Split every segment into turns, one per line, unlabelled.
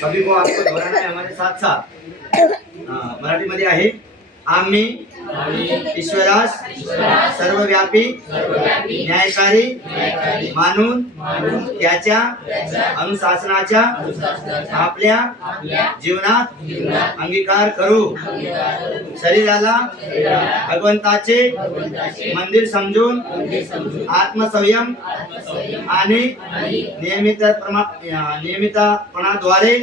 सभी को आपको दोहराना है हमारे साथ साथ मराठी मराठीमध्ये आहे आम्ही ईश्वरास सर्वव्यापी न्यायकारी मानून त्याच्या अनुशासनाच्या आपल्या जीवनात अंगीकार करू. शरीराला भगवंताचे मंदिर समजून आत्मसंयम आणि नियमित नियमितपणाद्वारे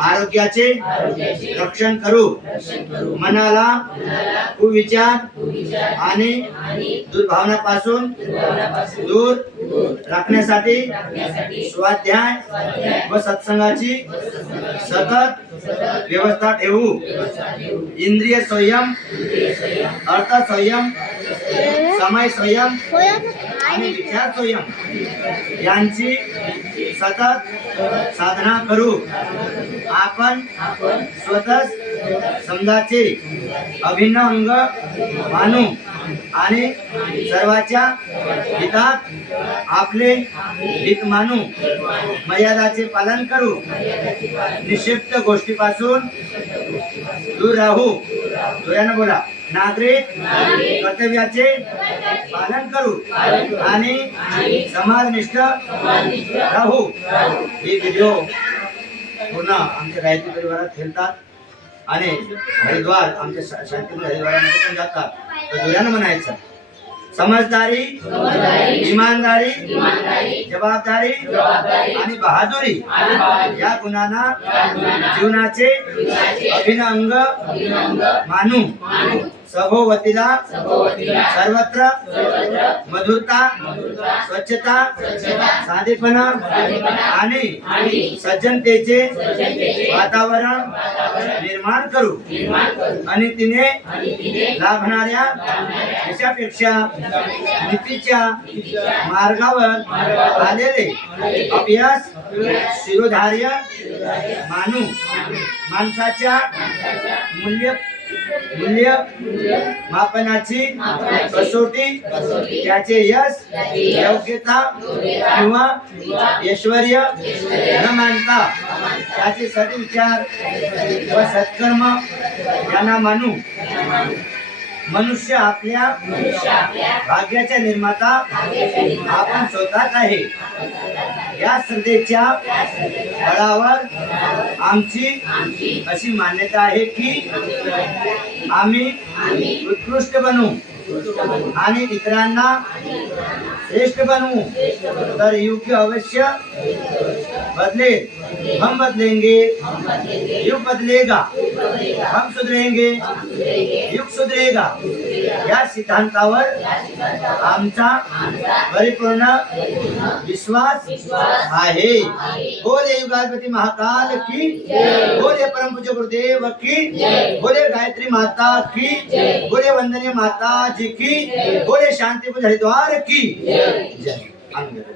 आरोग्याचे रक्षण करू. मनाला कुविचार आणि दुर्भावनापासून दूर राखण्यासाठी स्वाध्याय व सत्संगाची सतत व्यवस्था ठेवू. इंद्रिय संयम अर्थ संयम समय संयम आणि विचार संयम यांची सतत साधना करू आपण स्वतः समजाचे अभिन्न अंग मानू आणि सर्वाच्या हितात आपले हित मानू मर्यादाचे पालन करू. निषिद्ध गोष्टीपासून दूर राहू. जोरानं बोला. नागरिक कर्तव्याचे पालन करू आणि समाजनिष्ठ राहू. हे व्हिडिओ पुन्हा आमच्या गायत्री परिवारात खेळतात. आणि हरिद्वार आमच्या शांतिपूर हरिद्वारामध्ये पण जातात. तर जोरानं म्हणायचं समजदारी इमानदारी जबाबदारी आणि बहादुरी या गुणांना जीवनाचे अभिन्न अंग मानू. सभोवतीला सर्वत्र मधुरता स्वच्छता साधेपणा आणि सज्जनतेचे वातावरण. निर्माण करू. आणि तिने लाभणाऱ्या यशापेक्षा नीतीच्या मार्गावर आलेले अभ्यास शिरोधार्य मानू. माणसाच्या मूल्य मूल्य मापनाची कसोटी. त्याचे यश योग्यता किंवा ऐश्वर न मानता. त्याचे सदविचार व सत्कर्म यांना मानू. मनुष्य आपल्या भाग्याचा निर्माता आपण स्वतःच आहे. या श्रद्धेच्या फळावर आमची अशी मान्यता आहे की आम्ही उत्कृष्ट बनू. श्रेष्ठ बनू. तर युग अवश्य बदले हम बदलेंगे. युग बदलेगा. हम सुधरेंगे युग सुधरेगा. या सिद्धांतावर आमचा परिपूर्ण विश्वास आहे. बोले युगाधिपती महाकाल की बोले परम पूज्य गुरुदेव की बोले गायत्री माता की बोले वंदनीय माता जी की बोले शांति हरिद्वार की. जय.